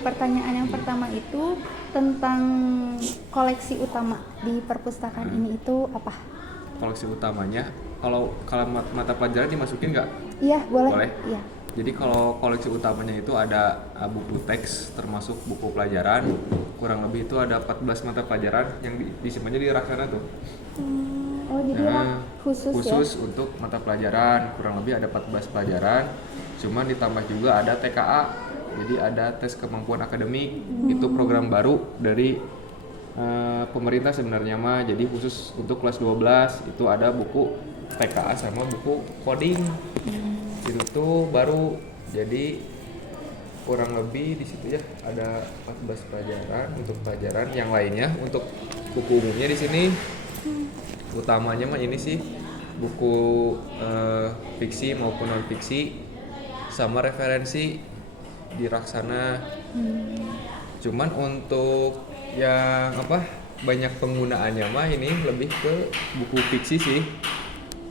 pertanyaan yang pertama itu tentang koleksi utama di perpustakaan ini itu apa? Koleksi utamanya, kalau mata pelajaran dimasukin nggak? Iya, boleh. Boleh. Iya. Jadi kalau koleksi utamanya itu ada buku teks termasuk buku pelajaran, kurang lebih itu ada 14 mata pelajaran yang disimpannya di rak sana tuh. Oh, jadi rak khusus ya? Untuk mata pelajaran, kurang lebih ada 14 pelajaran. Cuman ditambah juga ada TKA, jadi ada tes kemampuan akademik. Itu program baru dari pemerintah sebenarnya mah. Jadi khusus untuk kelas 12 itu ada buku TKA sama buku coding. Itu tuh baru, jadi kurang lebih di situ ya ada 14 pelajaran untuk pelajaran. Yang lainnya untuk buku umumnya di sini utamanya mah ini sih buku fiksi maupun non fiksi sama referensi di raksana. Cuman untuk yang banyak penggunaannya mah ini lebih ke buku fiksi sih,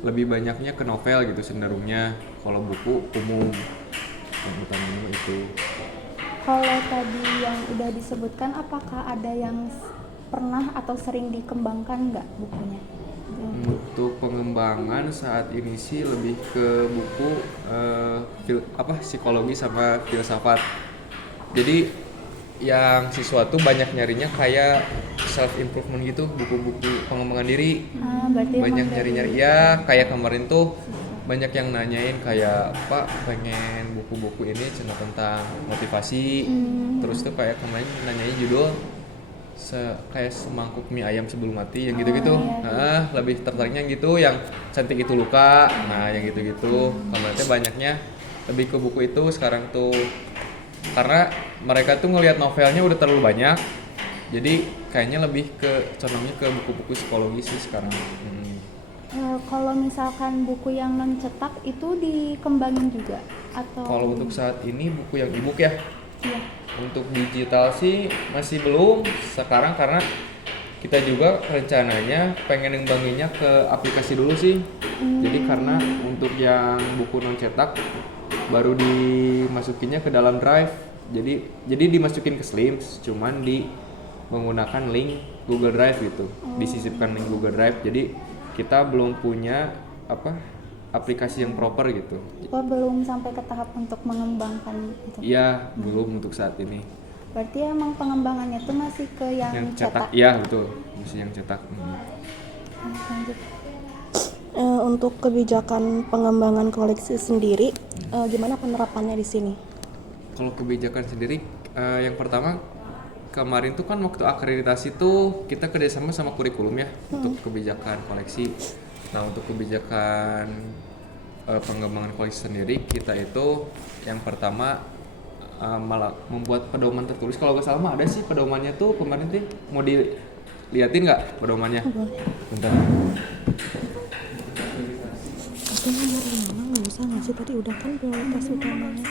lebih banyaknya ke novel gitu cenderungnya. Kalau buku umum yang utamanya itu. Kalau tadi yang udah disebutkan, apakah ada yang pernah atau sering dikembangkan nggak bukunya? Untuk pengembangan saat ini sih lebih ke buku psikologi sama filsafat. Jadi yang siswa tuh banyak nyarinya kayak self improvement gitu, buku-buku pengembangan diri. Berarti Banyak nyari-nyari ya, kayak kemarin tuh banyak yang nanyain kayak Pak pengen buku-buku ini cerita tentang motivasi. Terus tuh kayak kemarin nanyain judul kayak semangkuk mie ayam sebelum mati yang gitu-gitu. Nah, lebih tertariknya gitu, yang cantik itu luka. Nah, yang gitu-gitu. Kemarin tuh banyaknya lebih ke buku itu sekarang tuh. Karena mereka tuh ngelihat novelnya udah terlalu banyak. Jadi kayaknya lebih ke condongnya ke buku-buku psikologi sih sekarang. Kalau misalkan buku yang non cetak itu dikembangin juga atau? Kalau untuk saat ini buku yang e-book ya. Iya. Untuk digital sih masih belum sekarang, karena kita juga rencananya pengen ngembanginnya ke aplikasi dulu sih. Jadi karena untuk yang buku non cetak baru dimasukinnya ke dalam Drive. Jadi dimasukin ke Slims, cuman menggunakan link Google Drive gitu. Disisipkan link Google Drive. Jadi kita belum punya aplikasi yang proper gitu. Belum sampai ke tahap untuk mengembangkan itu? Iya, belum untuk saat ini. Berarti emang pengembangannya itu masih ke yang cetak? Iya, betul. Masih yang cetak. Lanjut. Untuk kebijakan pengembangan koleksi sendiri, gimana penerapannya di sini? Kalau kebijakan sendiri, yang pertama kemarin tuh kan waktu akreditasi tuh kita kerjasama sama kurikulum ya untuk kebijakan koleksi. Nah, untuk kebijakan pengembangan koleksi sendiri, kita itu yang pertama malah membuat pedoman tertulis. Kalau nggak salah mah ada sih pedomannya tuh kemarin tuh. Mau diliatin nggak pedomannya? Bentar. Aku nggak usah ngasih, tadi udah kan prioritas utamanya.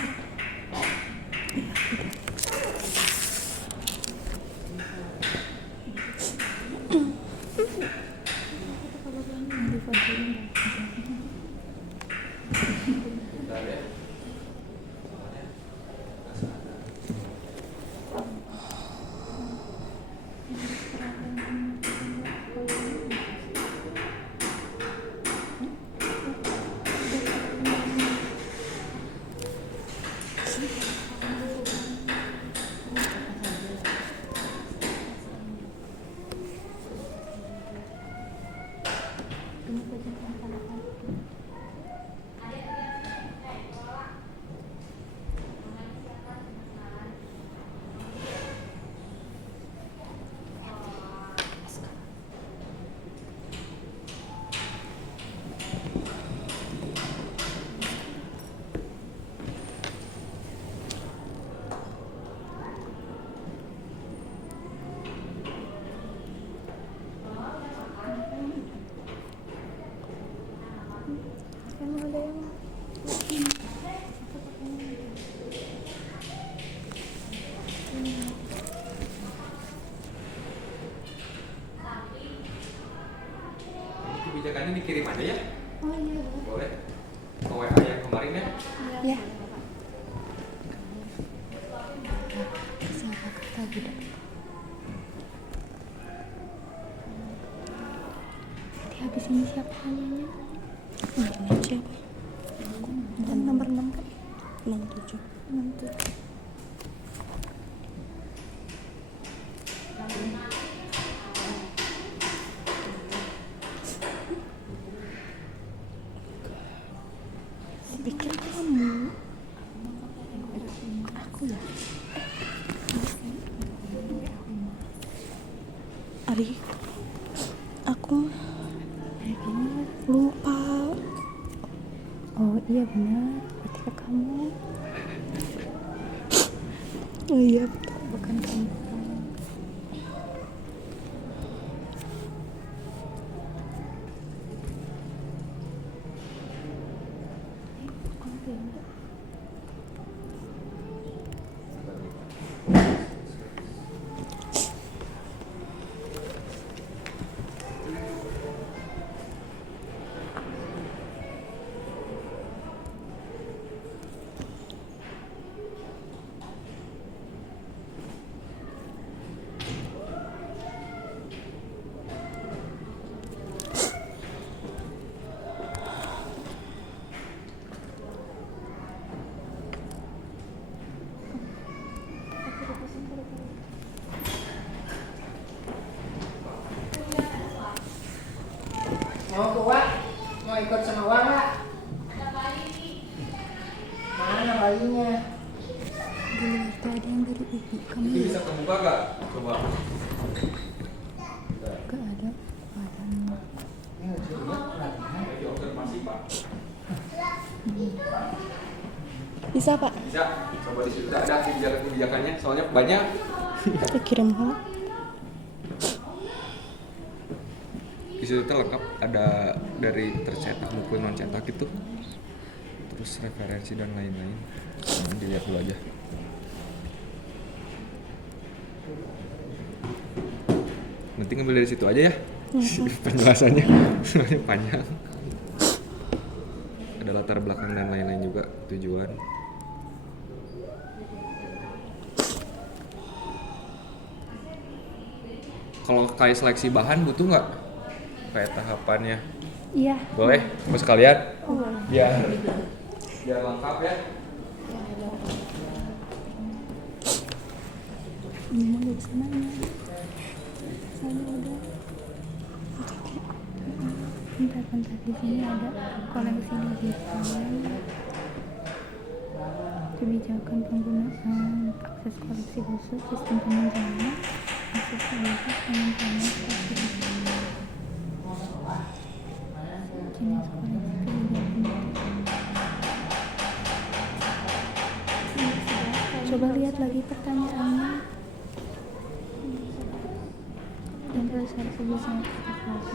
Kebijakannya dikirim aja ya? Oh iya. Boleh. Ke WA yang kemarin ya? Iya. 67. 67. Pikir kamu. Aku ya. Ari, aku lupa. Oh iya benar, berarti ke kamu, Oh iya. bukan kamu. Mau ke Wak? Mau ikut sama Wak nggak? Mana bayinya? Di luar tuh ada yang dari ibu kamu Ini ya? bisa kebuka nggak? Coba. Gak ada. Lagi observasi Pak. Bisa Pak? Bisa. Coba di situ ada kebijakannya. Soalnya banyak. Kita kirim hal. Di situ tuh lengkap ada dari tercetak maupun non cetak itu. Terus referensi dan lain-lain. Nah, dilihat dulu aja. Nanti ngambil dari situ aja ya. Penjelasannya soalnya panjang. Ada latar belakang dan lain-lain juga, tujuan. Kalau kayak seleksi bahan butuh nggak? Kayak tahapannya. Iya. Boleh? Mau sekalian? Oh boleh. Biar lengkap ya. Ini mau di sana ya. Saya udah. Bentar, di sini ada koleksi digital, kebijakan penggunaan, akses koleksi khusus, sistem peminjaman, akses khusus penyimpanan koleksi digital, jenis koleksi kebijakan. Coba lihat lagi pertanyaannya. Dan terus harus bisa akses.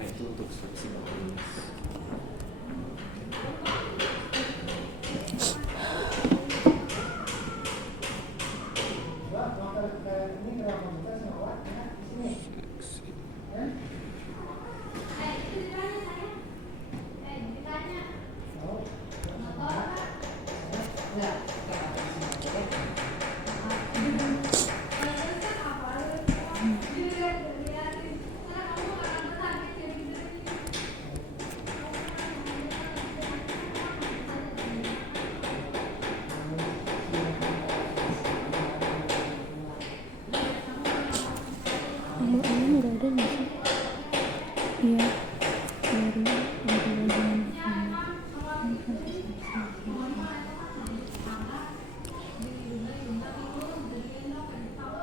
Nah itu untuk seleksi bahan. Nomor ini nggak ada nggak sih? Iya, dari bagian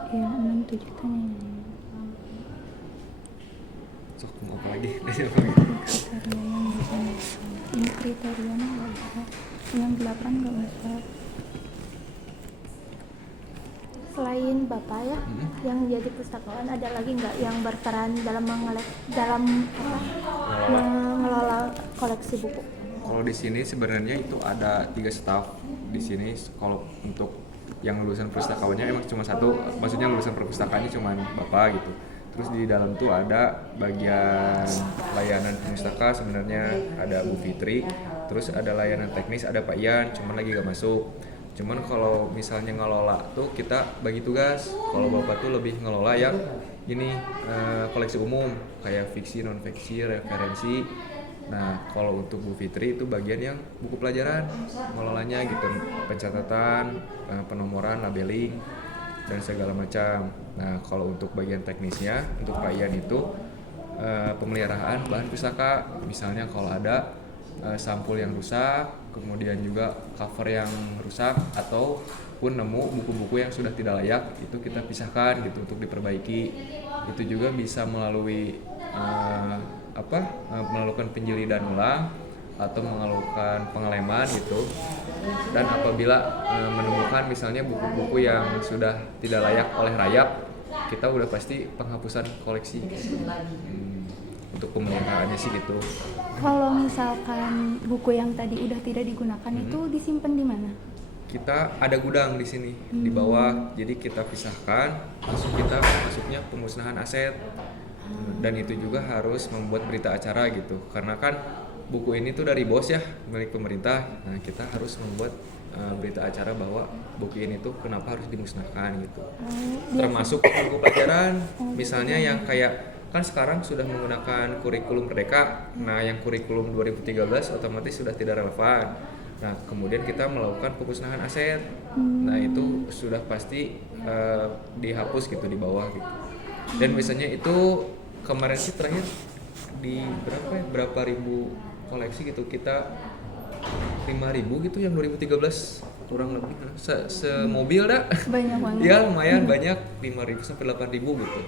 ya 67 tanya Sok mau apa lagi? kriteria yang bisa. Ini kriterianya nggak bisa, yang 8 nggak bisa. Selain Bapak ya, yang jadi pustakawan, ada lagi nggak yang berperan dalam mengelola koleksi buku? Kalau di sini sebenarnya itu ada 3 staf di sini. Kalau untuk yang lulusan pustakawannya emang cuma satu, maksudnya lulusan perpustakaannya cuma Bapak gitu. Terus di dalam tuh ada bagian layanan pustaka sebenarnya ada Bu Fitri, terus ada layanan teknis ada Pak Ian, cuman lagi gak masuk. Cuman kalau misalnya ngelola tuh kita bagi tugas. Kalau Bapak tuh lebih ngelola yang ini koleksi umum kayak fiksi, non fiksi, referensi, Nah, kalau untuk Bu Fitri itu bagian yang buku pelajaran, ngelolanya gitu, pencatatan, penomoran, labeling, dan segala macam. Nah, kalau untuk bagian teknisnya, untuk Pak Ian itu pemeliharaan bahan pustaka, misalnya kalau ada sampul yang rusak, kemudian juga cover yang rusak, ataupun nemu buku-buku yang sudah tidak layak, itu kita pisahkan gitu untuk diperbaiki. Itu juga bisa melalui melakukan penjilidan ulang atau melakukan pengeleman gitu. Dan apabila menemukan misalnya buku-buku yang sudah tidak layak oleh rayap, kita udah pasti penghapusan koleksi. Untuk pemeliharaannya sih gitu. Kalau misalkan buku yang tadi udah tidak digunakan itu disimpan di mana? Kita ada gudang di sini di bawah, jadi kita pisahkan, masuknya pemusnahan aset. Dan itu juga harus membuat berita acara gitu, karena kan buku ini tuh dari bos ya, milik pemerintah. Nah, kita harus membuat berita acara bahwa buku ini tuh kenapa harus dimusnahkan gitu. Termasuk buku pelajaran, misalnya yang kayak kan sekarang sudah menggunakan kurikulum Merdeka. Nah, yang kurikulum 2013 otomatis sudah tidak relevan. Nah, kemudian kita melakukan pemusnahan aset. Nah, itu sudah pasti dihapus gitu di bawah gitu. Dan biasanya itu kemarin sih terakhir di berapa ribu koleksi gitu, kita 5.000 gitu yang 2013 kurang lebih semobil dah. Banyak banget. Ya lumayan banyak, 5.000 sampai 8.000 gitu.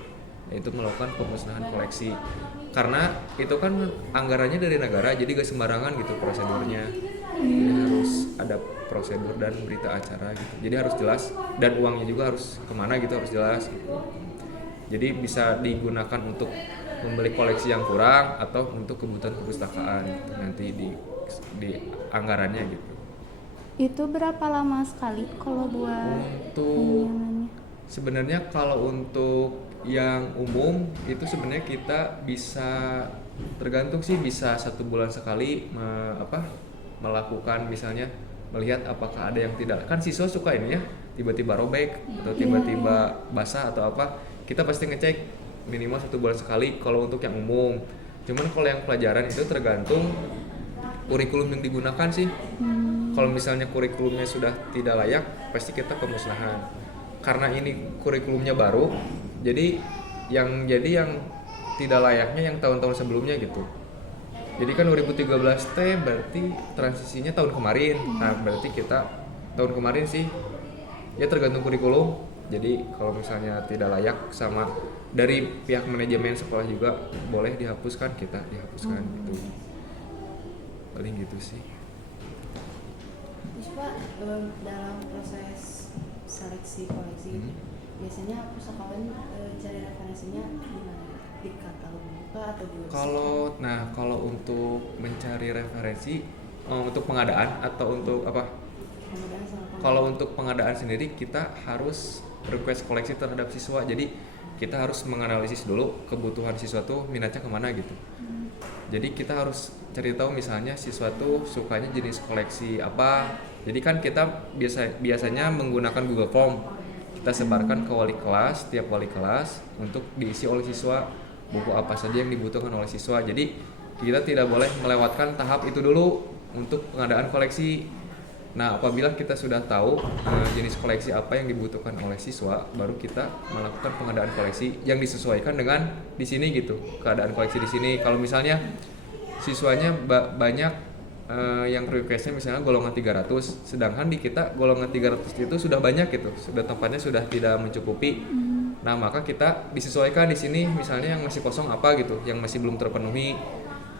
Itu melakukan pemusnahan koleksi, karena itu kan anggarannya dari negara, jadi gak sembarangan gitu prosedurnya. Jadi harus ada prosedur dan berita acara gitu, jadi harus jelas, dan uangnya juga harus kemana gitu, harus jelas gitu. Jadi bisa digunakan untuk membeli koleksi yang kurang atau untuk kebutuhan perpustakaan gitu, nanti di anggarannya gitu. Itu berapa lama sekali kalau buat penyiangannya? Sebenarnya kalau untuk yang umum itu sebenarnya kita bisa tergantung sih, bisa 1 bulan sekali melakukan, misalnya melihat apakah ada yang tidak, kan siswa suka ini ya, tiba-tiba robek atau tiba-tiba basah atau apa, kita pasti ngecek minimal 1 bulan sekali kalau untuk yang umum. Cuman kalau yang pelajaran itu tergantung kurikulum yang digunakan sih. Kalau misalnya kurikulumnya sudah tidak layak, pasti kita pemusnahan. Karena ini kurikulumnya baru, jadi yang tidak layaknya yang tahun-tahun sebelumnya gitu. Jadi kan 2013 berarti transisinya tahun kemarin. Nah, berarti kita tahun kemarin sih ya tergantung kurikulum. Jadi kalau misalnya tidak layak sama dari pihak manajemen sekolah juga boleh dihapuskan, kita dihapuskan gitu. Paling gitu sih. Terus Pak, dalam proses seleksi koleksi biasanya pustakawan cari referensinya di mana? Di katalog buka atau di website? Kalau untuk mencari referensi untuk pengadaan atau untuk apa? Kalau untuk pengadaan sendiri kita harus request koleksi terhadap siswa. Jadi kita harus menganalisis dulu kebutuhan siswa tuh minatnya kemana gitu. Jadi kita harus cari tahu misalnya siswa tuh sukanya jenis koleksi apa. Jadi kan kita biasanya menggunakan Google Form. Kita sebarkan ke wali kelas, tiap wali kelas untuk diisi oleh siswa buku apa saja yang dibutuhkan oleh siswa. Jadi kita tidak boleh melewatkan tahap itu dulu untuk pengadaan koleksi. Nah, apabila kita sudah tahu jenis koleksi apa yang dibutuhkan oleh siswa, baru kita melakukan pengadaan koleksi yang disesuaikan dengan di sini gitu, keadaan koleksi di sini. Kalau misalnya siswanya banyak yang requestnya misalnya golongan 300, sedangkan di kita golongan 300 itu sudah banyak gitu, sudah tempatnya sudah tidak mencukupi. Nah, maka kita disesuaikan di sini misalnya yang masih kosong apa gitu, yang masih belum terpenuhi.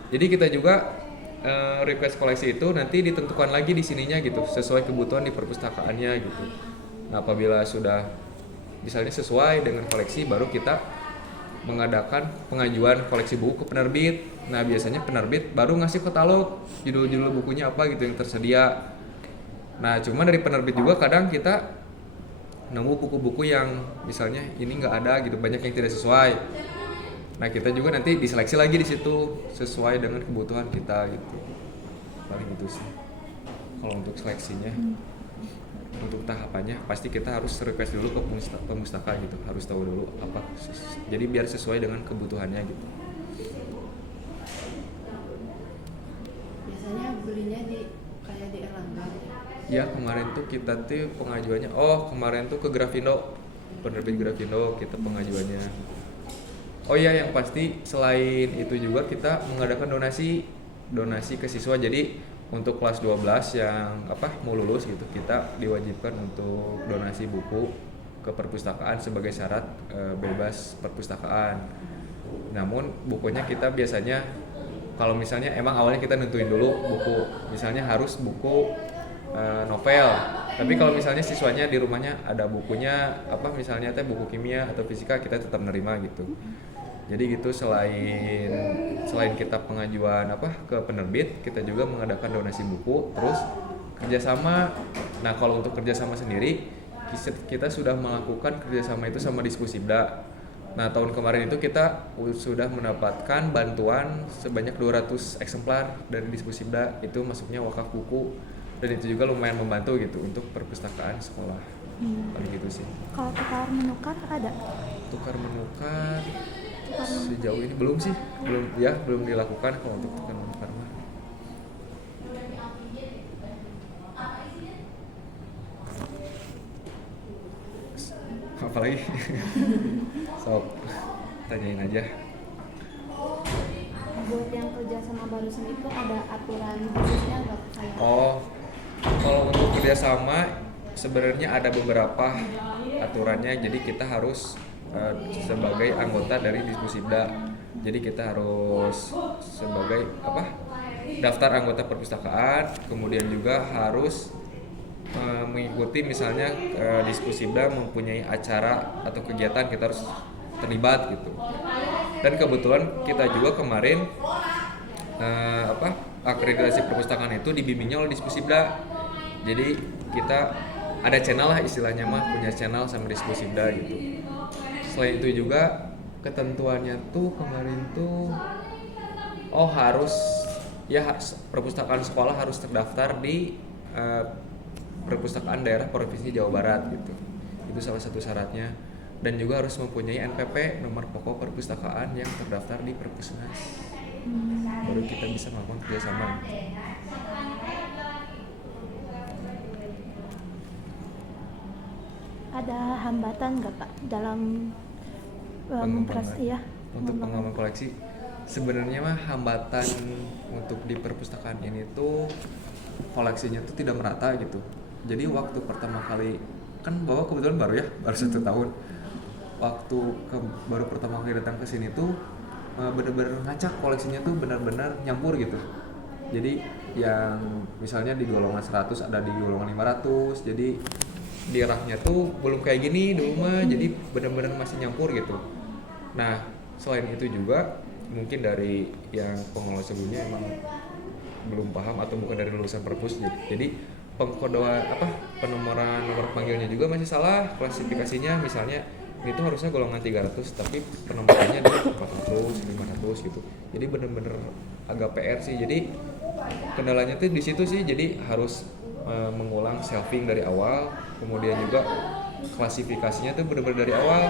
Jadi kita juga request koleksi itu nanti ditentukan lagi di sininya gitu, sesuai kebutuhan di perpustakaannya gitu. Nah, apabila sudah misalnya sesuai dengan koleksi, baru kita mengadakan pengajuan koleksi buku ke penerbit. Nah, biasanya penerbit baru ngasih katalog judul-judul bukunya apa gitu yang tersedia. Nah, cuma dari penerbit juga kadang kita nemu buku-buku yang misalnya ini nggak ada gitu, banyak yang tidak sesuai. Nah, kita juga nanti diseleksi lagi di situ sesuai dengan kebutuhan kita gitu. Paling itu sih. Kalau untuk seleksinya, untuk tahapannya pasti kita harus request dulu ke pemustaka gitu, harus tahu dulu apa. Jadi biar sesuai dengan kebutuhannya gitu. pengajuannya di kayak di Erlangga ya? Ya kemarin tuh kita tuh pengajuannya, kemarin tuh ke Grafindo, penerbit Grafindo kita pengajuannya. Oh iya, yang pasti selain itu juga kita mengadakan donasi ke siswa. Jadi untuk kelas 12 yang mau lulus gitu, kita diwajibkan untuk donasi buku ke perpustakaan sebagai syarat bebas perpustakaan. Namun bukunya kita biasanya kalau misalnya emang awalnya kita nentuin dulu buku, misalnya harus buku novel. Tapi kalau misalnya siswanya di rumahnya ada bukunya misalnya buku kimia atau fisika, kita tetap nerima gitu. Jadi gitu, selain kita pengajuan ke penerbit, kita juga mengadakan donasi buku, terus kerjasama. Nah kalau untuk kerjasama sendiri, kita sudah melakukan kerjasama itu sama Diskusibda. Nah tahun kemarin itu kita sudah mendapatkan bantuan sebanyak 200 eksemplar dari Diskusibda, itu masuknya wakaf buku, dan itu juga lumayan membantu gitu untuk perpustakaan sekolah. Paling gitu sih. Kalau tukar menukar ada? Tukar menukar sejauh ini belum dilakukan kalau untuk tukar menukar mah. Apalagi sok tanyain aja. Buat yang kerja sama barusan itu ada aturan khususnya nggak kayak? Kalau untuk kerjasama sebenarnya ada beberapa aturannya. Jadi kita harus sebagai anggota dari Diskusibda, jadi kita harus sebagai daftar anggota perpustakaan, kemudian juga harus mengikuti misalnya Diskusibda mempunyai acara atau kegiatan, kita harus terlibat gitu. Dan kebetulan kita juga kemarin akreditasi perpustakaan itu dibimbingnya oleh Diskusibda. Jadi kita ada channel lah istilahnya mah, punya channel sama Diskusibda gitu. Selain itu juga ketentuannya tuh kemarin tuh harus perpustakaan sekolah harus terdaftar di perpustakaan daerah provinsi Jawa Barat gitu. Itu salah satu syaratnya, dan juga harus mempunyai NPP, nomor pokok perpustakaan yang terdaftar di Perpusnas. Baru kita bisa melakukan kerjasama. Ada hambatan nggak Pak dalam untuk pengembangan koleksi? Sebenarnya mah hambatan untuk di perpustakaan ini tuh koleksinya tuh tidak merata gitu. Jadi waktu pertama kali kan bawa kebetulan baru 1 tahun. Waktu baru pertama kali datang ke sini tuh benar-benar ngacak, koleksinya tuh benar-benar nyampur gitu. Jadi yang misalnya di golongan 100 ada di golongan 500. Jadi di raknya tuh belum kayak gini dulu mah, jadi benar-benar masih nyampur gitu. Nah selain itu juga mungkin dari yang pengelola sebelumnya emang belum paham atau bukan dari lulusan perpus, jadi pengkodean penomoran nomor panggilnya juga masih salah, klasifikasinya misalnya itu harusnya golongan 300 tapi penomorannya di 400, 500 gitu. Jadi benar-benar agak PR sih. Jadi kendalanya tuh di situ sih, jadi harus mengulang shelving dari awal, kemudian juga klasifikasinya tuh benar-benar dari awal.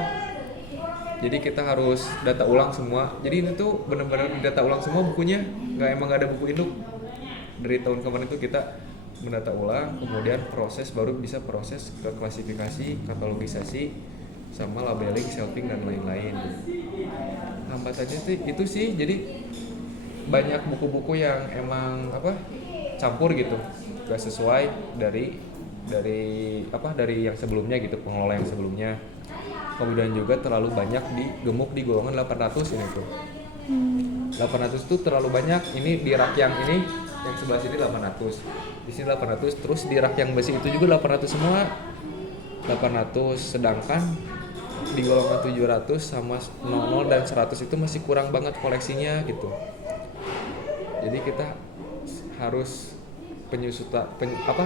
Jadi kita harus data ulang semua. Jadi ini tuh benar-benar data ulang semua bukunya, nggak ada buku induk. Dari tahun kemarin tuh kita mendata ulang, kemudian baru bisa proses ke klasifikasi, katalogisasi, sama labeling, shelving dan lain-lain. Hambatannya tuh itu sih, jadi banyak buku-buku yang emang campur gitu, gak sesuai dari yang sebelumnya gitu, pengelola yang sebelumnya. Kemudian juga terlalu banyak digemuk di golongan 800 ini tuh. 800 tuh terlalu banyak. Ini di rak yang ini, yang sebelah sini 800. Di sini 800, terus di rak yang besi itu juga 800 semua. 800, sedangkan di golongan 700 sama 00 dan 100 itu masih kurang banget koleksinya gitu. Jadi kita harus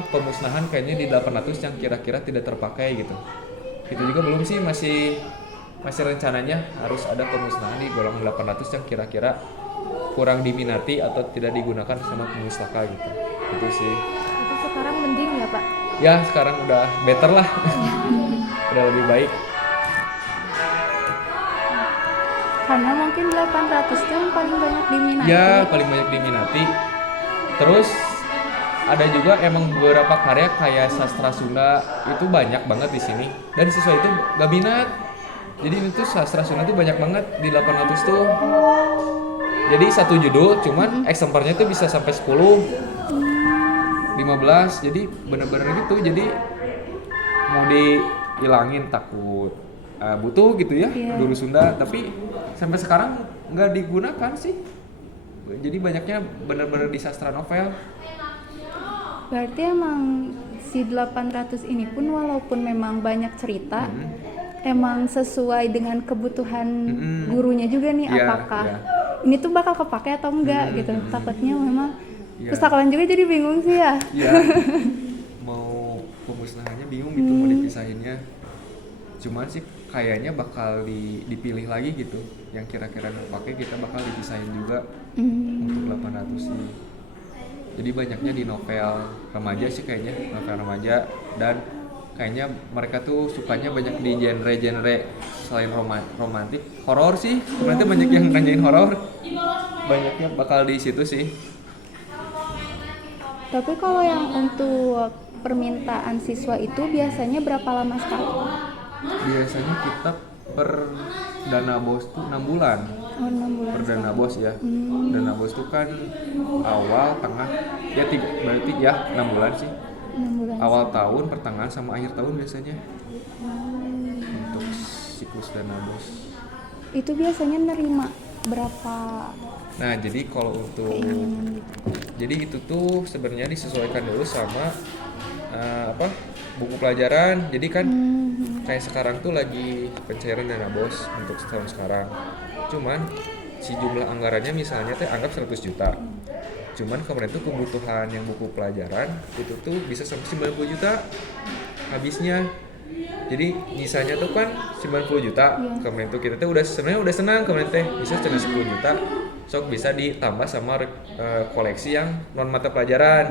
pemusnahan kayaknya di 800 yang kira-kira tidak terpakai gitu. Itu juga belum sih, masih rencananya harus ada pemusnahan di golongan 800 yang kira-kira kurang diminati atau tidak digunakan sama pemustaka gitu. Itu sih. Itu sekarang mending ya Pak? Ya sekarang udah better lah. Udah lebih baik. Karena mungkin 800 itu yang paling banyak diminati. Ya paling banyak diminati. Terus ada juga emang beberapa karya kayak sastra Sunda itu banyak banget di sini dan siswa itu gak minat. Jadi itu sastra Sunda tuh banyak banget di 800 tuh. Jadi satu judul cuman eksemplarnya tuh bisa sampai 10, 15. Jadi bener-bener gitu. Jadi mau dihilangin takut butuh gitu ya dulu Sunda, tapi sampai sekarang nggak digunakan sih. Jadi banyaknya bener-bener di sastra novel. Berarti emang si 800 ini pun walaupun memang banyak cerita, emang sesuai dengan kebutuhan gurunya juga nih, Iya, apakah iya. ini tuh bakal kepake atau enggak gitu. Takutnya memang Iya. pustakawan juga jadi bingung sih ya. Iya. Mau pemusnahannya bingung gitu mau dipisahinnya. Cuman sih kayaknya bakal dipilih lagi gitu. Yang kira-kira pakai kita bakal dipisahin juga untuk 800 sih. Jadi banyaknya di novel remaja sih kayaknya, novel remaja, dan kayaknya mereka tuh sukanya banyak di genre-genre selain romantik, horor sih. Nanti banyak yang nanyain horor. Banyaknya bakal di situ sih. Tapi kalau yang untuk permintaan siswa itu biasanya berapa lama sekali? Biasanya kita per dana bos tuh 6 bulan. Oh, 6 bulan. Per dana bos ya. Dana bos tuh kan awal, tengah, ya berarti ya 6 bulan sih. 6 bulan. Awal tahun, pertengahan sama akhir tahun biasanya. Untuk siklus dana bos. Itu biasanya nerima berapa Nah, jadi kalau untuk keinginan gitu? jadi itu tuh sebenarnya disesuaikan dulu sama buku pelajaran. Jadi kan kayak sekarang tuh lagi pencairan dana bos untuk tahun sekarang. Cuman si jumlah anggarannya misalnya teh anggap 100 juta. Cuman kemarin tuh kebutuhan yang buku pelajaran itu tuh bisa sampai 90 juta habisnya. Jadi nyisanya tuh kan 90 juta. Kemarin tuh kita tuh sebenarnya udah senang kemarin teh bisa cuma 10 juta. Sok bisa ditambah sama koleksi yang non mata pelajaran.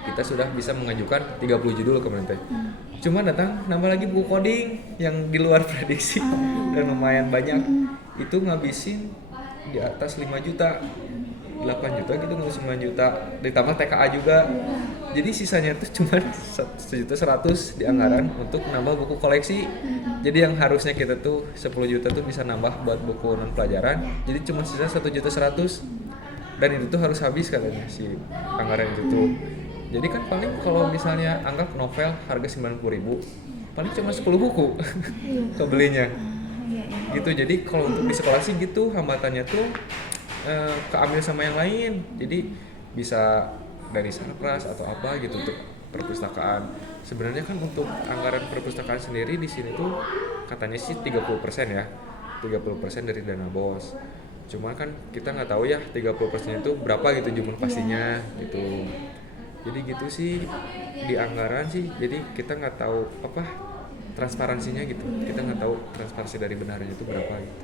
Kita sudah bisa mengajukan 30 judul kemarin teh. Cuma datang nambah lagi buku coding yang di luar prediksi dan lumayan banyak. Itu ngabisin di atas 5 juta. 8 juta gitu, ngurus 9 juta ditambah TKA juga. Jadi sisanya tuh cuma 1.100.000 di anggaran untuk nambah buku koleksi. Jadi yang harusnya kita tuh 10 juta tuh bisa nambah buat buku non pelajaran, jadi cuma sisa 1.100.000. Dan itu tuh harus habis katanya si anggaran itu tuh. Jadi kan paling kalau misalnya anggap novel harga 90.000, paling cuma 10 buku kebelinya. Gitu. Jadi kalau untuk di sekolah sih gitu hambatannya tuh keambil sama yang lain. Jadi bisa dari sarpras atau apa gitu untuk perpustakaan. Sebenarnya kan untuk anggaran perpustakaan sendiri di sini tuh katanya sih 30% ya. 30% dari dana bos. Cuma kan kita nggak tahu ya 30% itu berapa gitu jumlah pastinya gitu. Jadi gitu sih di anggaran sih. Jadi kita nggak tahu apa transparansinya gitu. Kita nggak tahu transparansi dari benarnya itu berapa gitu.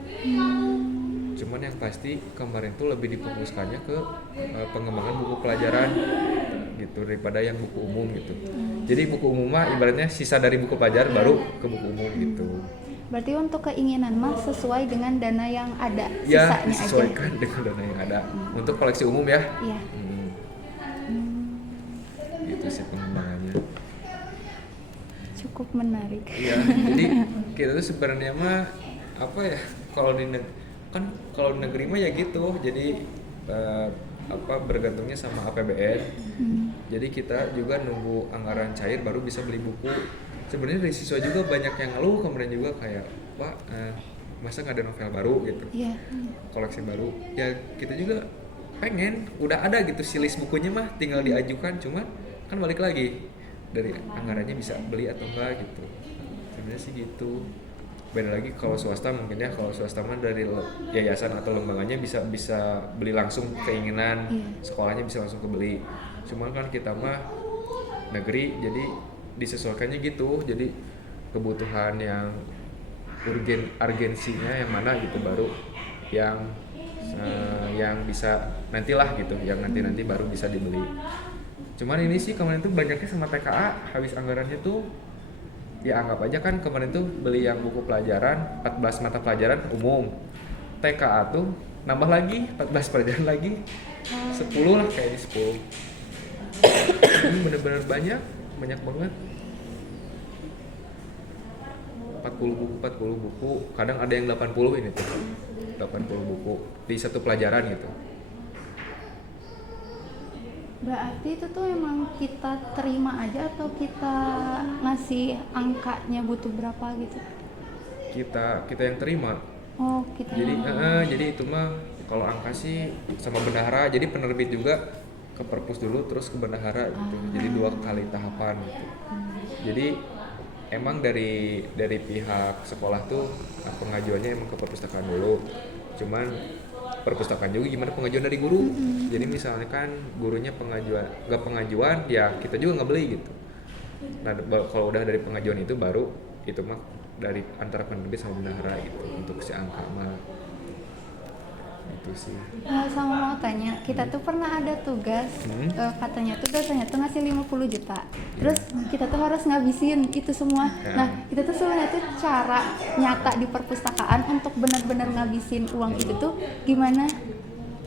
Cuman yang pasti kemarin tuh lebih difokuskannya ke pengembangan buku pelajaran gitu daripada yang buku umum gitu. Jadi buku umum mah ibaratnya sisa dari buku pelajaran baru ke buku umum gitu. Berarti untuk keinginan mah sesuai dengan dana yang ada, Ya, sisanya disesuaikan aja. dengan dana yang ada. Untuk koleksi umum ya. Iya. Gitu sih pengembangannya. Cukup menarik. Iya, jadi kita tuh sebenarnya mah apa ya? Kalau kalau di negeri mah ya gitu. Jadi bergantungnya sama APBN. Jadi kita juga nunggu anggaran cair baru bisa beli buku. Sebenarnya dari siswa juga banyak yang ngeluh kemarin juga kayak, "Pak, masa nggak ada novel baru gitu?" Iya. Koleksi baru. Ya kita juga pengen, udah ada gitu si list bukunya mah tinggal diajukan, cuman kan balik lagi dari anggarannya bisa beli atau enggak gitu. Sebenarnya sih gitu. Beda lagi kalau swasta mungkin ya, kalau swasta mah dari yayasan atau lembaganya bisa beli langsung keinginan, sekolahnya bisa langsung kebeli. Cuman kan kita mah negeri jadi disesuaikannya gitu. Jadi kebutuhan yang urgensinya yang mana gitu baru yang bisa nantilah gitu, yang nanti baru bisa dibeli. Cuman ini sih kemarin tuh banyaknya sama TKA, habis anggarannya tuh ya anggap aja kan kemarin tuh beli yang buku pelajaran 14 mata pelajaran umum, TKA tuh nambah lagi 14 pelajaran lagi 10 lah kayaknya 10. Ini benar-benar banyak banget. 40 buku, kadang ada yang 80 ini tuh. 80 buku di satu pelajaran gitu. Berarti itu tuh emang kita terima aja atau kita ngasih angkanya butuh berapa gitu? Kita yang terima. Oh, kita. Jadi itu mah kalau angka sih sama bendahara, jadi penerbit juga ke perpus dulu terus ke bendahara gitu. Jadi 2 kali tahapan gitu. Jadi emang dari pihak sekolah tuh pengajuannya emang ke perpustakaan dulu. Cuman perpustakaan juga gimana pengajuan dari guru. Jadi misalnya kan gurunya pengajuan ya kita juga nggak beli gitu. Nah kalau udah dari pengajuan itu baru itu mah dari antara penerbit sama bendahara gitu untuk si angka mah itu sih. Sama mau tanya, kita tuh pernah ada tugas katanya tuh dosanya tuh ngasih 50 juta. Terus kita tuh harus ngabisin itu semua. Nah, kita tuh sebenarnya tuh cara nyata di perpustakaan untuk benar-benar ngabisin uang itu tuh gimana?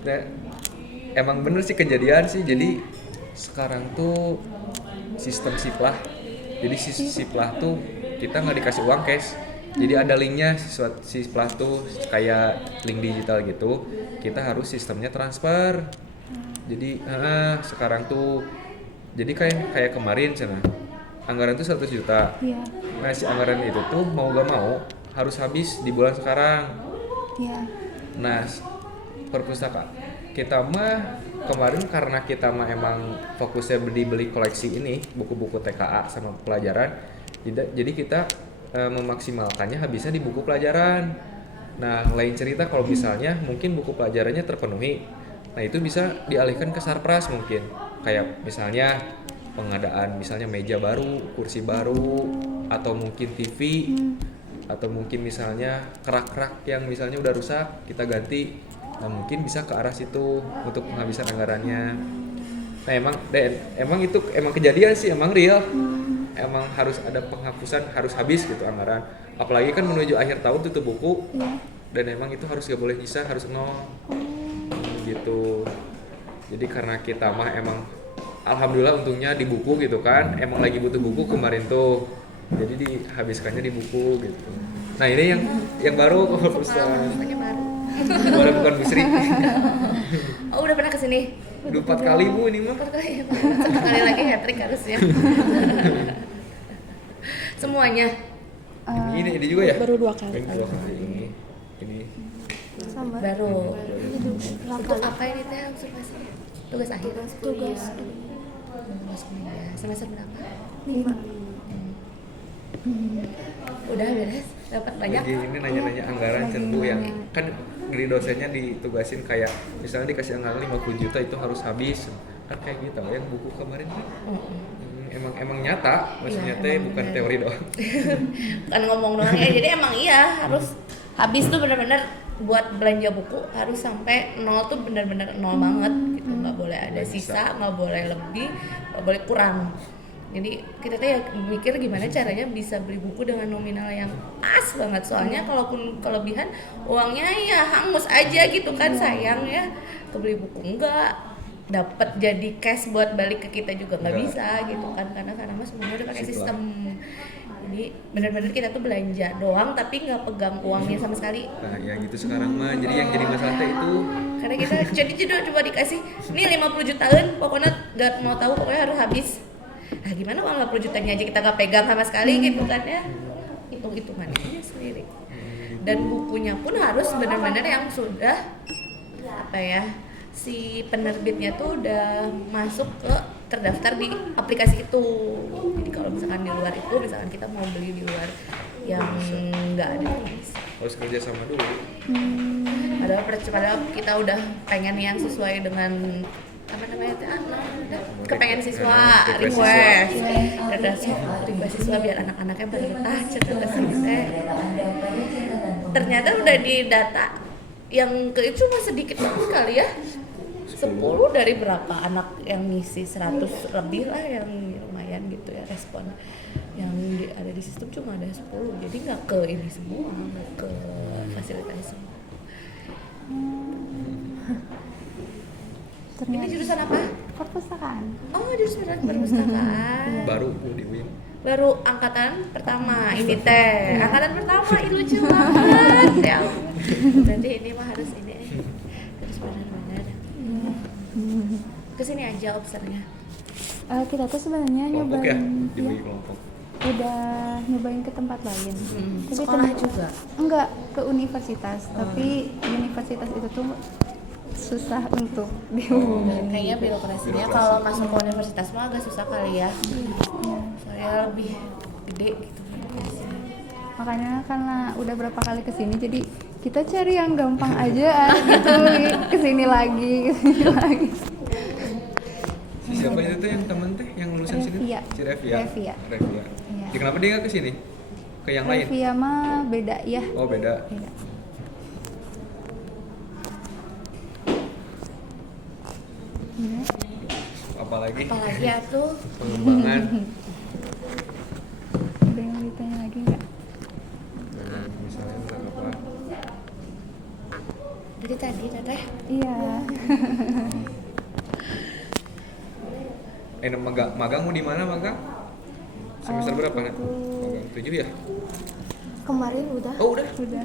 Nah, emang bener sih kejadian sih. Jadi sekarang tuh sistem siplah. Jadi siplah tuh kita nggak dikasih uang cash. Jadi ada linknya siplah tuh kayak link digital gitu. Kita harus sistemnya transfer. Jadi sekarang tuh jadi kayak kemarin sana anggaran tuh 100 juta. Iya. Nah si anggaran itu tuh mau gak mau harus habis di bulan sekarang. Iya. Nah perpustakaan kita mah kemarin karena kita mah emang fokusnya beli koleksi ini buku-buku TKA sama pelajaran, jadi kita memaksimalkannya habisnya di buku pelajaran. Nah lain cerita kalau misalnya mungkin buku pelajarannya terpenuhi, nah itu bisa dialihkan ke sarpras mungkin kayak misalnya pengadaan misalnya meja baru, kursi baru, atau mungkin TV, atau mungkin misalnya kerak-kerak yang misalnya udah rusak kita ganti. Nah mungkin bisa ke arah situ untuk penghabisan anggarannya. Nah emang itu emang kejadian sih, emang real. Emang harus ada penghapusan, harus habis gitu anggaran. Apalagi kan menuju akhir tahun tutup buku. Dan emang itu harus gak boleh bisa, harus nol. Gitu. Jadi karena kita mah emang alhamdulillah untungnya di buku gitu kan. Emang lagi butuh buku kemarin tuh. Jadi dihabiskannya di buku gitu. Nah ini yang baru perusahaan. Baru bukan Bu Sri. Oh udah pernah kesini? Udah 4 kali Bu ini mah. 4 kali ya, 1 kali lagi hat-trick harusnya. Semuanya. Ini juga ya? Baru 2 kali. Ini 2 kali ini. Sabar. Baru. Untuk apa ini teh observasinya? Tugas akhir. Tugas kuliah. Semester berapa? 5. Udah beres, dapat banyak. Lagi ini nanya-nanya anggaran Bu yang kan dari dosennya ditugasin kayak misalnya dikasih anggaran 50 juta itu harus habis. Kan kayak gitu yang buku kemarin kan. Emang nyata, maksudnya teh bukan teori doang. Bukan ngomong doang ya. Jadi emang iya harus habis tuh benar-benar buat belanja buku harus sampai 0 tuh benar-benar 0 banget gitu. Nggak boleh ada sisa, nggak boleh lebih, nggak boleh kurang. Jadi kita tuh ya mikir gimana caranya bisa beli buku dengan nominal yang pas banget. Soalnya kalaupun kelebihan uangnya ya hangus aja gitu kan, sayang ya. Kebeli buku enggak, dapat jadi cash buat balik ke kita juga nggak bisa gitu kan, karena mah semuanya udah pakai sistem. Jadi benar-benar kita tuh belanja doang tapi nggak pegang uangnya sama sekali. Nah ya gitu sekarang mah, jadi yang jadi masalah teh itu Karena kita jadi coba dikasih nih 50 jutaan pokoknya nggak mau tahu, pokoknya harus habis. Nah gimana kalau 50 jutanya aja kita gak pegang sama sekali gitu kan ya, hitung-hitungannya sendiri. Dan bukunya pun harus benar-benar yang sudah apa ya, si penerbitnya tuh udah masuk ke terdaftar di aplikasi itu. Jadi kalau misalkan di luar itu, misalkan kita mau beli di luar yang nggak ada, harus kerja sama dulu. Padahal kita udah pengen yang sesuai dengan apa namanya kepengen siswa request request siswa biar anak-anaknya betah cerita teh. Ternyata udah di data yang ke itu cuma sedikit banget kali ya, 10 dari berapa anak yang ngisi 100 lebih lah yang lumayan gitu ya respon yang ada di sistem, cuma ada 10, jadi nggak ke ini semua, nggak ke fasilitas semua. Ternyata. Ini jurusan apa? perpustakaan. Oh, jurusan perpustakaan. Baru di UIN. Baru angkatan pertama ini teh. Angkatan pertama ini lucu banget. Ya ampun. Berarti ini mah harus ini. Terus benar-benar. Kesini aja obsernya. Kita tuh sebenarnya Kelompok ya? nyobain, Di ya, UIN kelompok. udah nyobain ke tempat lain. Tapi Sekolah tempat- juga. Enggak, ke universitas. Tapi universitas itu tuh susah untuk dihubungin. Kayaknya birokrasinya kalau masuk ke universitas mah agak susah kali ya. Soalnya lebih gede gitu birokrasinya. Makanya karena udah berapa kali kesini, jadi kita cari yang gampang aja gitu. Kesini lagi. Siapa itu tuh yang temen teh yang lulusan sini? Revia. Si Revia. Revia. Revia. Iya. Ya, kenapa dia nggak kesini? Ke yang lain? Revia mah beda ya. Oh beda. Beda. Iya. Apalagi Apalagi ya tuh pengembangan. Ada yang mau ditanya lagi nggak? Nah, misalnya tentang apa? dari tadi teteh. Iya. Magang mau di mana magang? Semester berapa nih? Magang 7 ya? Kemarin udah Oh udah. Sudah.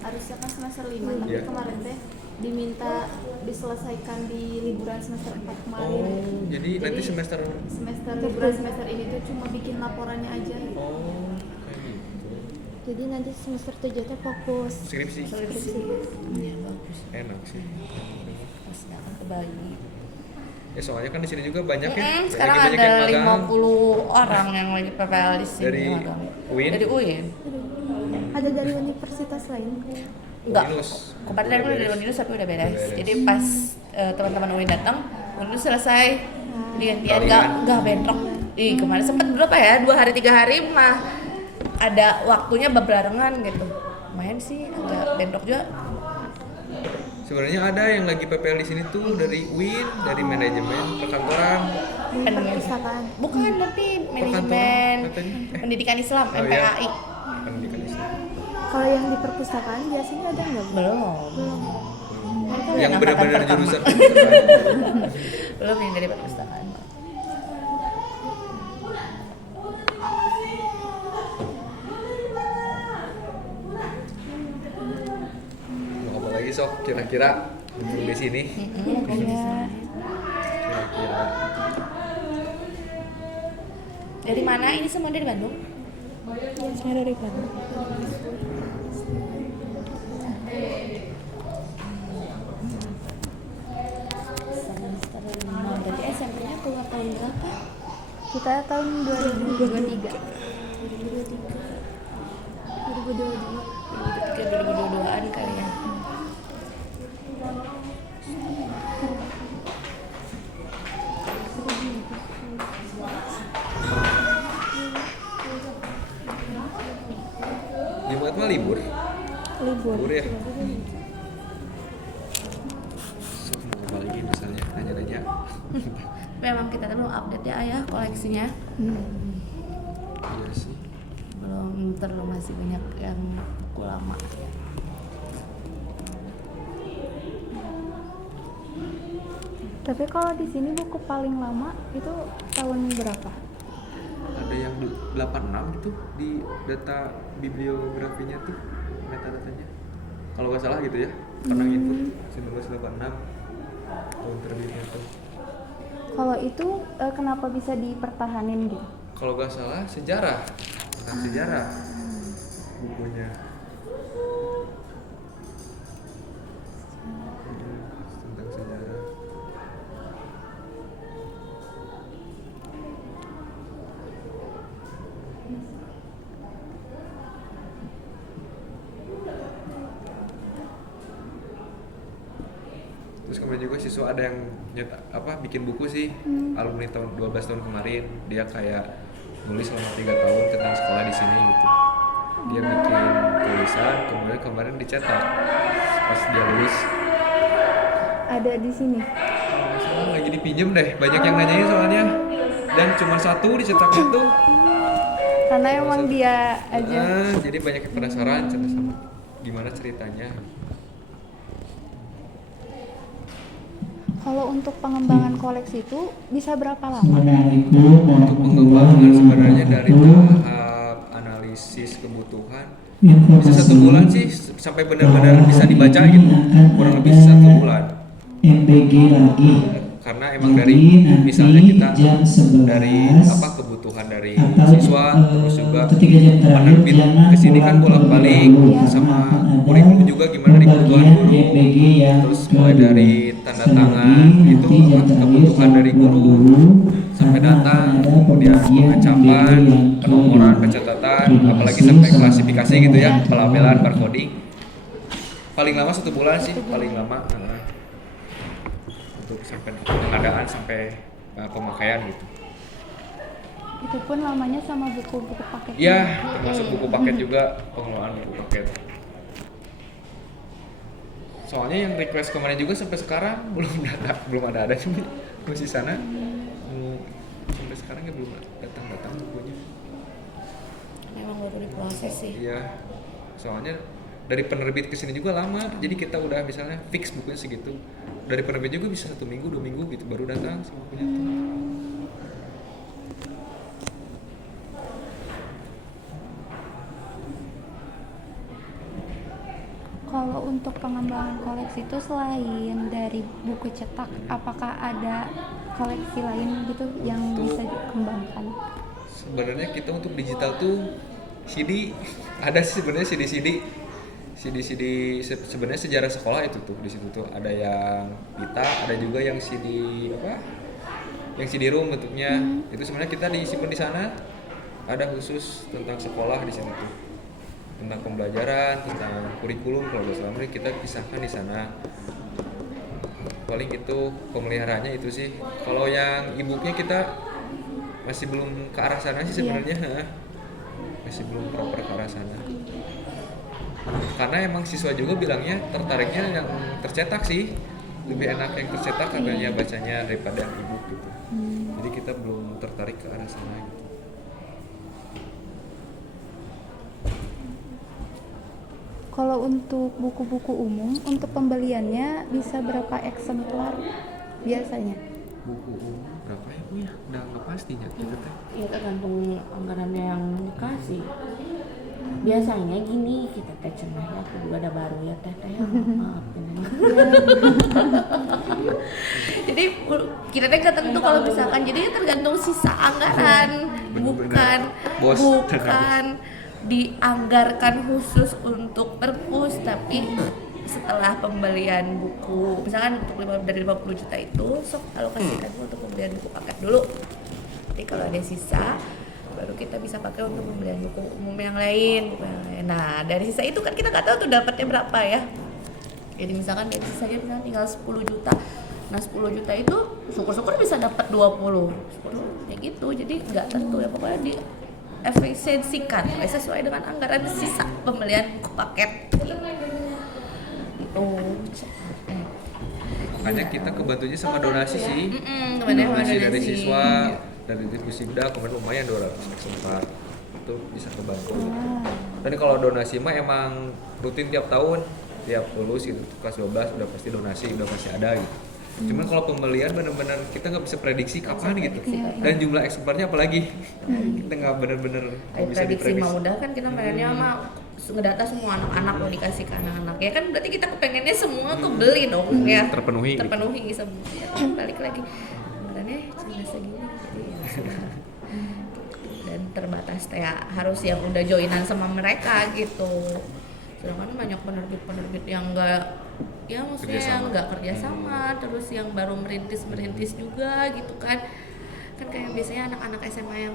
harusnya kan semester 5 tapi Iya. kemarin teh diminta diselesaikan di liburan semester 4 kemarin. Oh, jadi nanti semester. Liburan semester ini tuh cuma bikin laporannya aja. Oh, kayak gitu. Jadi nanti semester 7 teh fokus Skripsi. Ya bagus. Enak sih. Pas akan kebagi. Ya soalnya kan di sini juga banyak ya. Sekarang Lagi banyak yang ada magang 50 orang yang lagi PPL di sini. Dari magang. UIN? Dari UIN. ada dari universitas lain. Enggak. Unilus. Kemarin dari Udah beres. Unilus tapi udah Udah beres. beres. Jadi pas teman-teman UIN datang, Unilus selesai. Dia Kalian? enggak bentrok. Ih, kemarin sempet berapa ya? 2 hari 3 hari mah ada waktunya berbarengan gitu. Lumayan sih agak bentrok juga. Sebenarnya ada yang lagi PPL di sini tuh dari UIN, dari manajemen perkantoran. Perpustakaan. Bukan tapi manajemen katanya. pendidikan Islam Oh, iya. MPAI. Pendidikan Islam. Kalau yang di perpustakaan biasanya ada nggak? Bu? Belum. Yang angkatan benar-benar pertama. jurusan perpustakaan. Belum yang dari perpustakaan. Mau apa lagi sok kira-kira di sini? Iya. Kira-kira. Dari mana? Ini semua dari Bandung? Saya dari Bandung. Semester 5. Berarti SMP-nya keluar tahun berapa? Kita tahun 2023. 2022-an kali ya. Jumat mah libur. Libur. Libur ya. Sok mau apa lagi misalnya nanya-nanya. Memang kita tuh belum update ya ayah koleksinya. Iya sih. Belum terlalu masih banyak yang buku lama. Tapi kalau di sini buku paling lama itu tahun berapa? Ada yang 86 gitu di data bibliografinya tuh metadata-nya. Kalau nggak salah gitu ya. Pernah input 1986 tahun terbitnya tuh. Kalau itu kenapa bisa dipertahanin gitu? Kalau nggak salah sejarah, tentang sejarah bukunya. Tentang sejarah. Terus kemudian juga siswa ada yang bikin buku sih, alumni tahun 12 tahun kemarin, dia kayak nulis selama 3 tahun tentang sekolah di sini gitu. Dia bikin tulisan, kemudian kemarin dicetak pas dia lulus. Ada di sini. Kalau nggak salah lagi dipinjem deh, banyak yang nanyain soalnya. Dan cuma satu dicetaknya tuh. Karena emang dia aja. Jadi banyak yang penasaran sama gimana ceritanya. Kalau untuk pengembangan koleksi itu bisa berapa lama? Untuk pengembangan sebenarnya dari tahap analisis kebutuhan bisa 1 bulan sih sampai benar-benar bisa dibaca gitu, kurang lebih 1 bulan. MBG lagi. Karena emang dari misalnya kita dari kebutuhan dari siswa, terus juga penerbit kesini kan bolak-balik sama kurikulum juga gimana di kebutuhan guru, terus mulai dari tanda tangan itu kebutuhan dari guru sampai data, kemudian pengecapan, penomoran, pencatatan, apalagi sampai klasifikasi gitu ya, pelabelan, barcoding. Paling lama 1 bulan sih, paling lama untuk sampai pengadaan sampai pemakaian gitu. Itu pun lamanya sama buku-buku paket. Iya, termasuk buku paket juga, pengelolaan buku paket. Soalnya yang request kemarin juga sampai sekarang belum ada cuma masih sana. Sampai sekarang ya belum datang bukunya. Memang baru diproses sih. Iya. Soalnya dari penerbit ke sini juga lama. Jadi kita udah misalnya fix bukunya segitu. Dari penerbit juga bisa 1 minggu, 2 minggu gitu baru datang si bukunya tuh. Kalau untuk pengembangan koleksi itu selain dari buku cetak, apakah ada koleksi lain gitu yang bisa dikembangkan? Sebenarnya kita untuk digital tuh CD ada sih sebenarnya CD sebenarnya sejarah sekolah itu tuh di situ tuh ada yang pita, ada juga yang yang CD-ROM bentuknya. Itu sebenarnya kita disimpan di sana. Ada khusus tentang sekolah di sini tuh. Tentang pembelajaran, tentang kurikulum kalau selama ini kita pisahkan di sana. Paling itu pemeliharaannya itu sih. Kalau yang e-booknya kita masih belum ke arah sana sih sebenarnya. Masih belum proper ke arah sana. Karena emang siswa juga bilangnya tertariknya yang tercetak sih. Lebih enak yang tercetak katanya bacanya daripada e-book gitu. Jadi kita belum tertarik ke arah sana gitu. Kalau untuk buku-buku umum, untuk pembeliannya bisa berapa eksemplar biasanya? Buku umum berapa ya Bu ya? Udah nggak pastinya gitu teh. Ya tergantung anggarannya yang dikasih. Biasanya gini, kita teh cenah ya, aku juga ada baru ya teh ya, maaf ini. Jadi kita teh tentu kalau misalkan jadinya tergantung sisa anggaran, bukan dianggarkan khusus untuk perpus, tapi setelah pembelian buku misalkan untuk dari 50 juta itu sok alokasikan untuk pembelian buku paket dulu. Jadi kalau ada sisa baru kita bisa pakai untuk pembelian buku umum yang lain. Nah dari sisa itu kan kita nggak tahu tuh dapatnya berapa ya. Jadi misalkan dari sisanya misalkan tinggal 10 juta. Nah 10 juta itu syukur-syukur bisa dapat 20 ya gitu. Jadi nggak tentu ya, pokoknya di efisiensikan sesuai dengan anggaran sisa pembelian buku paket gitu. Makanya kita kebantunya sama donasi sih. Donasi dari siswa, dari Divisi kemarin lumayan 200 eksemplar itu bisa kebantu gitu. Dan kalau donasi mah emang rutin tiap tahun, tiap lulus gitu kelas 12 udah pasti donasi, udah pasti ada gitu. Cuman kalau pembelian benar-benar kita nggak bisa prediksi kapan gitu. Dan jumlah eksemplarnya apalagi kita nggak benar-benar bisa prediksi mah udah kan kita pengennya mah ngedata semua anak-anak mau dikasih ke anak-anak ya kan, berarti kita kepengennya semua kebeli dong ya, terpenuhi semua ya, kan balik lagi makanya cuma segini gitu ya sudah. Dan terbatas ya harus yang udah joinan sama mereka gitu. Sedangkan banyak penerbit yang enggak ya maksudnya yang enggak kerjasama, terus yang baru merintis juga gitu kan kayak biasanya anak-anak SMA yang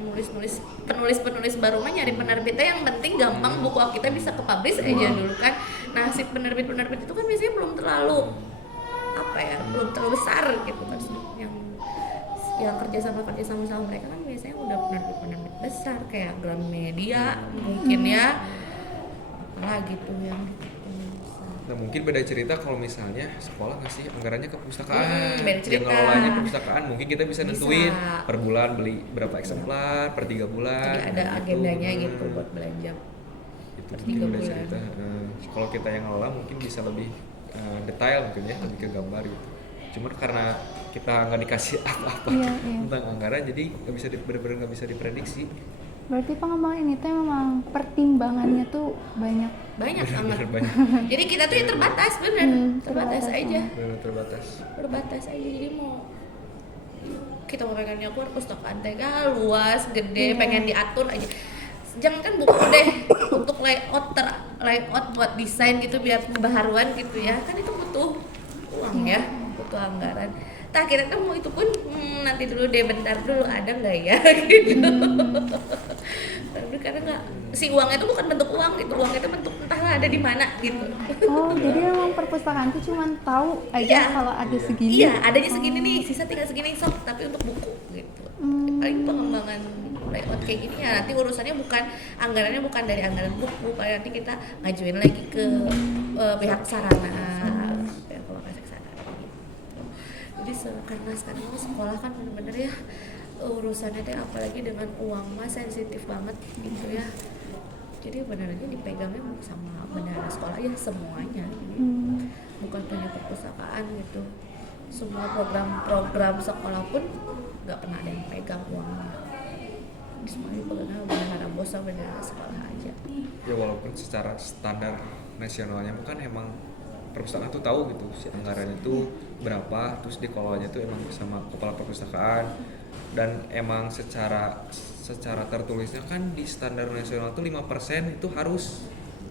penulis baru mah nyari penerbitnya yang penting gampang buku kita bisa ke-publish aja dulu kan. Nah si penerbit itu kan biasanya belum terlalu besar gitu kan, yang kerjasama sama mereka kan biasanya udah penerbit besar kayak Gramedia mungkin ya lah gitu yang Nah mungkin beda cerita kalau misalnya sekolah ngasih anggarannya ke perpustakaan, yang ngelolanya perpustakaan mungkin kita bisa nentuin per bulan beli berapa eksemplar per 3 bulan. Jadi ada agendanya gitu buat belanja itu per 3 beda bulan. cerita. Kalau kita yang ngelola mungkin bisa lebih detail mungkin ya, lebih ke gambar gitu. Cuman karena kita nggak dikasih apa-apa Iya. tentang anggaran, jadi nggak bisa benar-benar nggak bisa diprediksi. Berarti pengembangan ini tuh memang pertimbangannya tuh banyak. banget. Banyak, Jadi kita tuh ya terbatas bener, terbatas terbatas, aja, benar terbatas. terbatas aja. Jadi mau kita mau pengennya keluar perpustakaan TK luas, gede, pengen diatur aja. Jangan kan buku deh untuk layout buat desain gitu biar pembaharuan gitu ya, kan itu butuh uang ya, butuh anggaran. Tak kira kan mau itu pun nanti dulu deh, bentar dulu ada nggak ya gitu. Tapi karena nggak, si uangnya itu bukan bentuk uang gitu, uangnya itu bentuk entahlah ada di mana gitu. Oh, jadi memang perpustakaan tuh cuma tahu aja Iya. kalau ada segini. Iya, adanya segini nih, sisa tinggal segini sok, tapi untuk buku gitu. Paling pengembangan layout kayak gini ya nanti urusannya bukan, anggarannya bukan dari anggaran buku, paling nanti kita ngajuin lagi ke pihak sarana, pihak lokasi sarana gitu. Jadi karena sekarang mah sekolah kan bener-bener ya urusannya deh, apalagi dengan uang mah sensitif banget gitu ya. Jadi benar-benar dipegangnya sama bendahara sekolah ya semuanya, bukan punya perpustakaan gitu. Semua program sekolah pun nggak pernah ada yang pegang uangnya. Semuanya dipegangnya bendahara bos sama bendahara sekolah aja. Ya walaupun secara standar nasionalnya kan emang perpustakaan tuh tahu gitu si anggarannya tuh berapa, terus dikelolanya tuh emang sama kepala perpustakaan, dan emang secara tertulisnya kan di standar nasional tuh 5% itu harus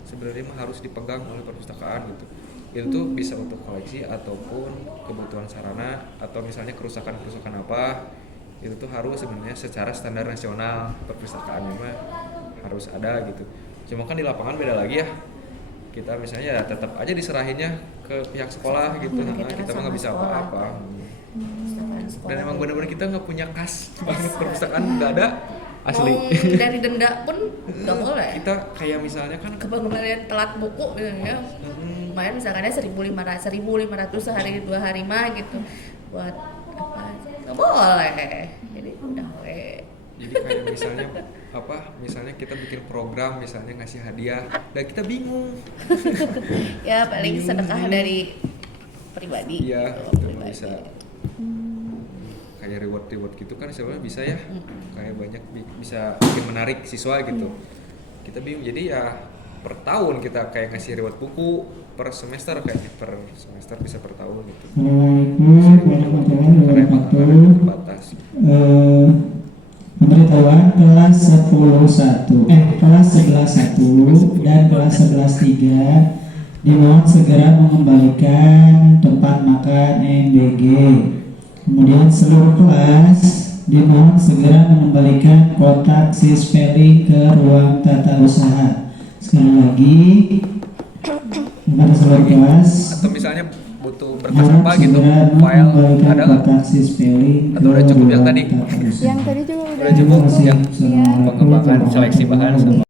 sebenarnya mah harus dipegang oleh perpustakaan gitu. Itu tuh bisa untuk koleksi ataupun kebutuhan sarana atau misalnya kerusakan apa, itu tuh harus sebenarnya secara standar nasional perpustakaannya mah harus ada gitu. Cuma kan di lapangan beda lagi ya, kita misalnya ya tetap aja diserahinnya ke pihak sekolah gitu. Kita mah nggak bisa apa-apa. Dan emang benar-benar kita nggak punya kas banget perpustakaan, nggak ada asli. Mau dari denda pun nggak boleh. Kita kayak misalnya kan Kemarin telat buku ya, lumayan misalkannya 1.500 sehari 2 hari mah gitu, buat apa nggak boleh. Jadi udah jadi kayak misalnya kita bikin program misalnya ngasih hadiah, dan kita bingung. ya paling sedekah dari pribadi. Iya, gitu, itu pribadi. bisa. Kayak reward gitu kan sebenarnya bisa ya, kayak banyak bisa bikin menarik siswa gitu. Kita bingung, jadi ya per tahun kita kayak ngasih reward buku, per semester bisa per tahun gitu. Assalamualaikum warahmatullahi wabarakatuh. Terbatas. Pemberitahuan kelas 11.1 dan kelas 11.3 dimohon segera mengembalikan tempat makan MBG. Kemudian seluruh kelas dimohon segera mengembalikan kotak spelling ke ruang tata usaha. Sekali lagi kepada seluruh kelas, Atau misalnya butuh berkas apa gitu, file ada nggak? kotak spelling Atau udah ke cukup yang ruang tadi? tata usaha. Yang tadi juga udah Udah cukup cukup. yang Iya. pengembangan seleksi bahan sama